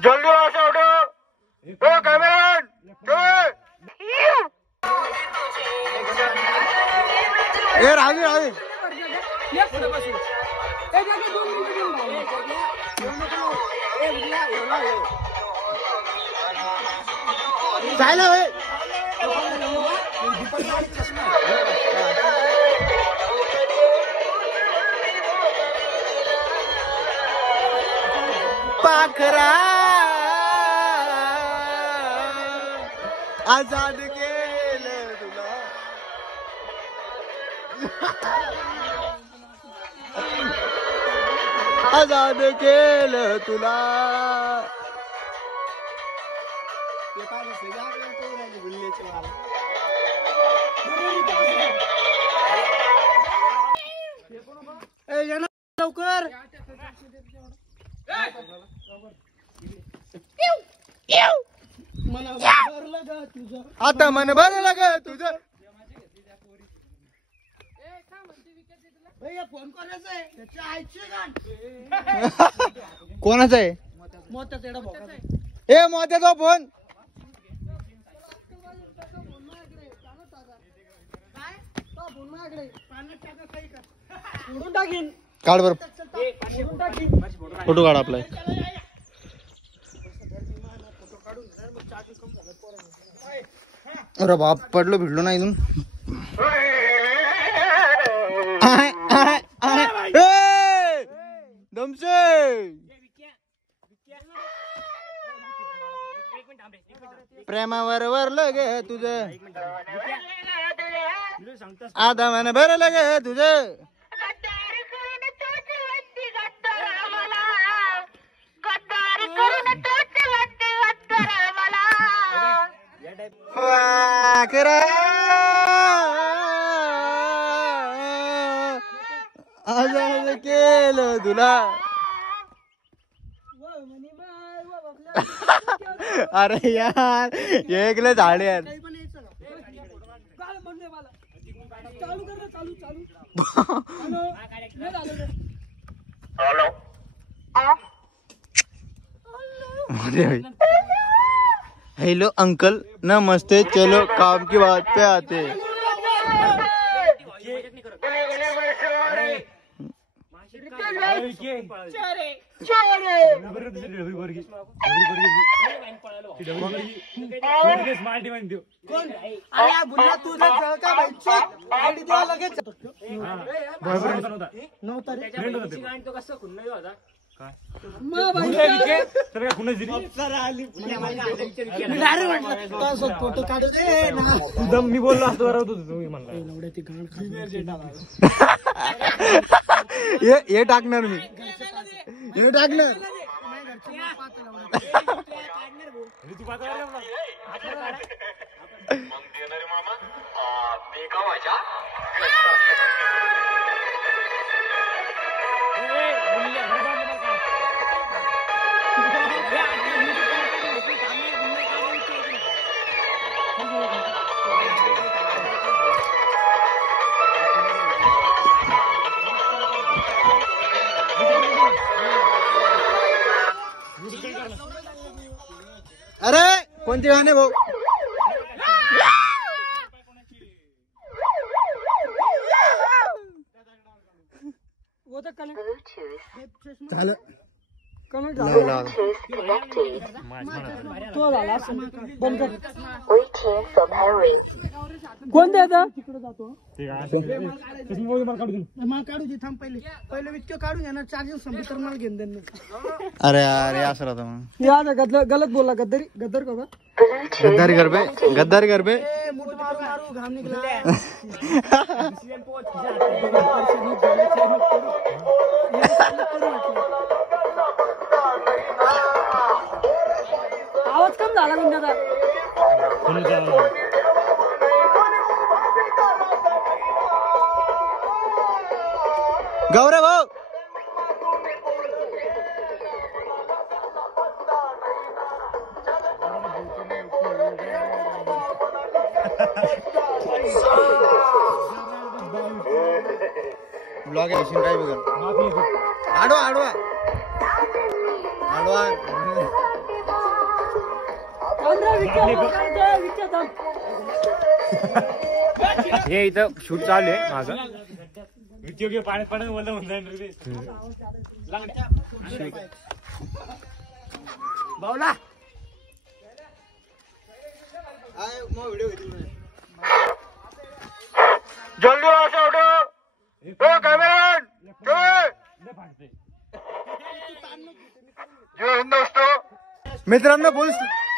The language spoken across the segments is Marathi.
जल्दी वहां से उठो। कैमरामैन राजी राजी पाखरा आजाद केलं तुला आजाद केलं तुला लवकर आता मन भरलं ग तुझं फोन करायचा आहे त्याच्या आईचे गाण कोणाचा आहे ए मोत्याचा फोन काढ बर फोटो काढ आपला अरे बाप पडलो भिडलो ना इथून दमसे प्रेमावर वरलं गे तुझं आधा मन भरलं गे तुझं आजाद केलं तुला अरे यार एकले झाडे यार हेलो अंकल नमस्ते चलो काम की बात पे आते फोटो काढू दे मी बोललो असतो हे टाकणार मी हे टाकणार अरे कोणते गाणे भाऊ झालं कोण आता काढू दे थांब पहिले पहिले इतकं काढून घ्या ना चार्जिंग संपली तर मला घेऊन देणार अरे अरे असं राहतं मग गलत बोला गद्दारी गद्दार का गद्दारी कर बे मारू मारू घाम निघला आवाज कम झाला म्हणजे गौरव भाऊ ब्लॉग आहे काय बघा आडवा आडवा आडवा हे इथं शूट चालू आहे माझं. पाण्यात पडत बोलतो बावला जल्दी मित्रांनो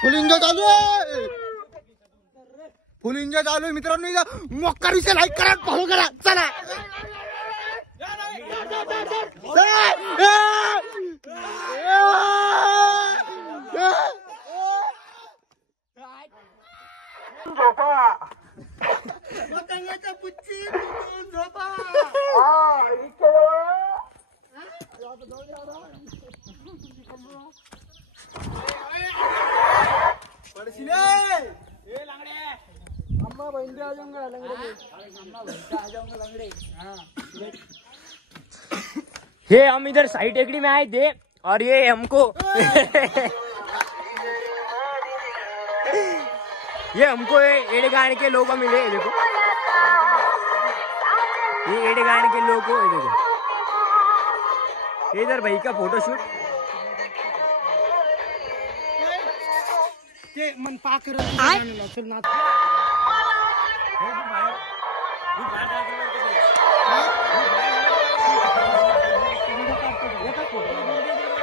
फुल एन्जॉय चालू आहे. फुल एन्जॉय चालू आहे मित्रांनो. मोक्का विषय लाईक करा, फॉलो करा. चला ये हम इधर साइड टेकड़ी में आए थे और ये हमको एड़े गाने के लोग मिले. ये देखो ये एड़े गाने के लोग को. ये देखो इधर भाई का फोटोशूट. मन पाकर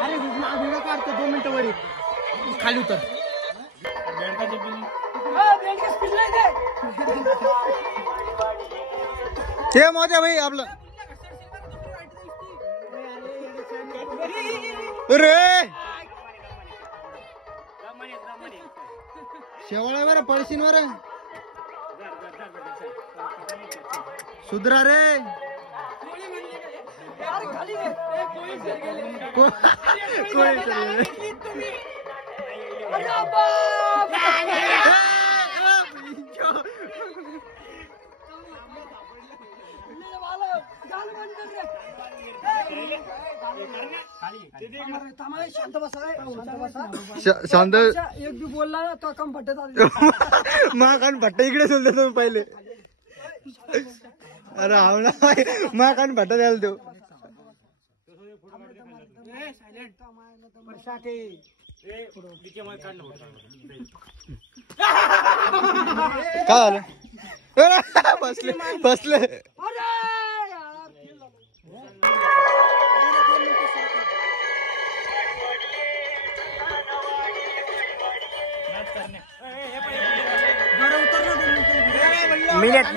अरे व्हिडिओ काढतो 2 मिनिटं वरी खाली उतर. ते मजा भाई आपलं. अरे शेवाळ्या बरं पळशीन वर सुधरा रे. शांत एक बी बोलला ना तो कम भट्ट महाकान भट्ट इकडे सोडले तुम्ही पहिले. अरे आवला महाकान भट्ट द्यायला देऊ. काय झालं बसले बसले. मिनिट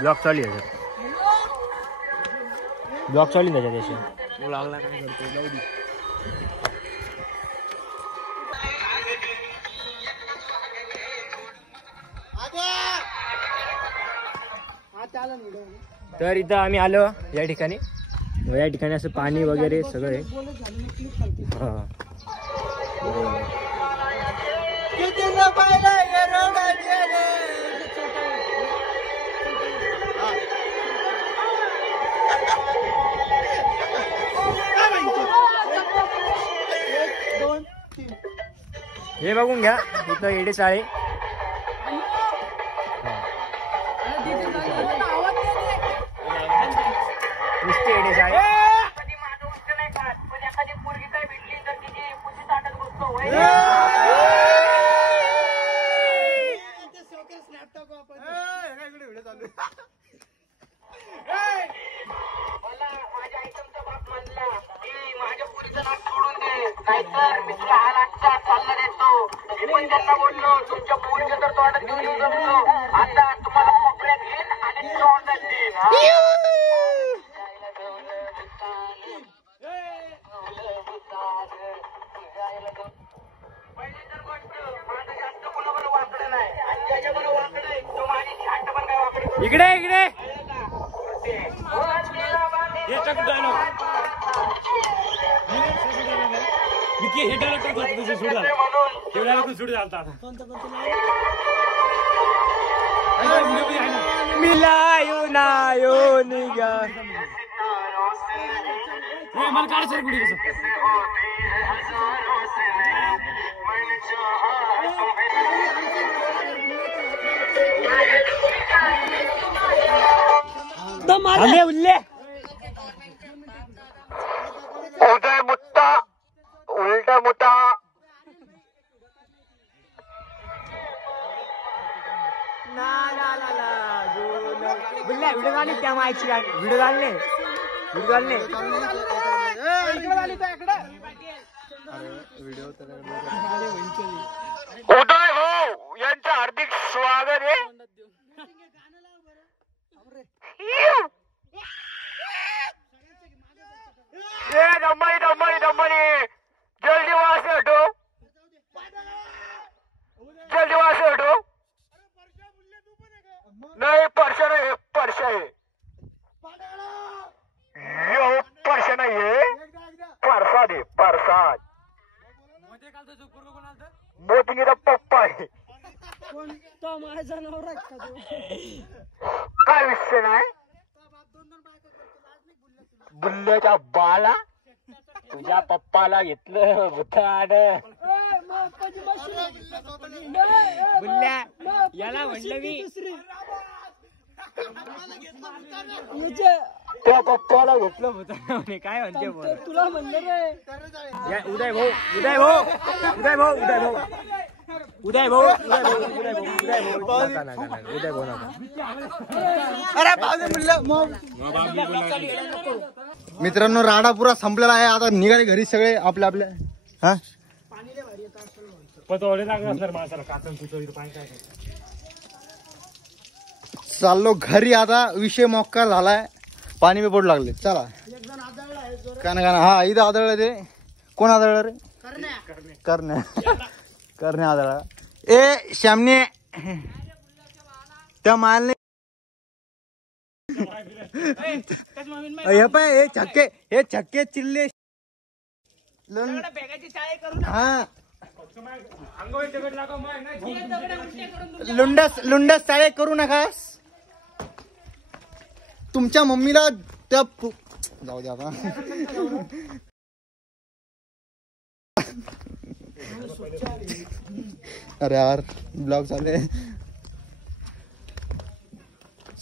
ब्लॉक चालू आहे. ब्लॉक चालू आहे त्याच्या लागला काय करतो जाऊ दे. तर इथं आम्ही आलो या ठिकाणी. या ठिकाणी असं पाणी वगैरे सगळं आहे. हे बघून घ्या इथं एडे चाळे. नुसते एडे चाळे. नाहीतर मी तुला हा नाटचा चालला देतो. मी पण त्यांना बोललो तुमच्या पोरीच्या तर तोंडात घेऊन येऊ जमलो. आता तुम्हाला कोपऱ्यात घेईन आणि तोंडात देईन. पहिली तर गोष्ट माझं जास्त कोणावर वाकडं नाही आणि ज्याच्यावर वाकडं आहे तो माझी छाट पण काय वाकडं. इकडे इकडे मिलायो नायो निगा मला काढ सर कुठे उल्ले उदय मुत्ता उलटा मुत्ता व्हिडिओ झाले त्या माहिती व्हिडिओ झाले उदय हो यांचं हार्दिक स्वागत आहे. दम्मनी जल्दी वहां से हटो, जल्दी वहां से हटो. नाही परशा नाही, परशा आहे. परशा नाहीये, परसाद आहे परसाद. मोतीचा पप्पा आहे. काय विषय नाही. बुल्ल्याच्या बाला तुझ्या पप्पाला घेतलं भुताड. बुल्ल्या याला म्हणलं मी त्या पप्पाला घेतलं भुताड काय म्हणते बोल. तुला म्हणलं रे उदय भाऊ उदय भाऊ उदय भाऊ उदय भाऊ उदय भाऊ उदय भाऊ उदय भाऊ उदय भाऊ नका नका नका उदय भाऊ नका. मित्रांनो राडा पुरा संपलेला आहे. आता निघाले घरी सगळे आपल्या आपल्या. हा पतोडे लागणार सर माणसाला कातन कुचोरी पाणी काय चाललो घरी. आता विषय मोक्का झालाय. पाणी बी पडू लागले. चला काना हा इथं आदळलं. ते कोण आदळलं रे? करणे आदळला. ए श्यामने त्या मालने हे पाय हे छक्के चिल्ले हा लुंडस चाळे करू नकास. तुमच्या मम्मीला त्या जाऊ द्या आता. अरे यार ब्लॉग चालू आहे.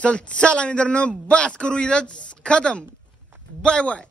चला मित्रांनो बस करू. इथंच खतम. Bye bye.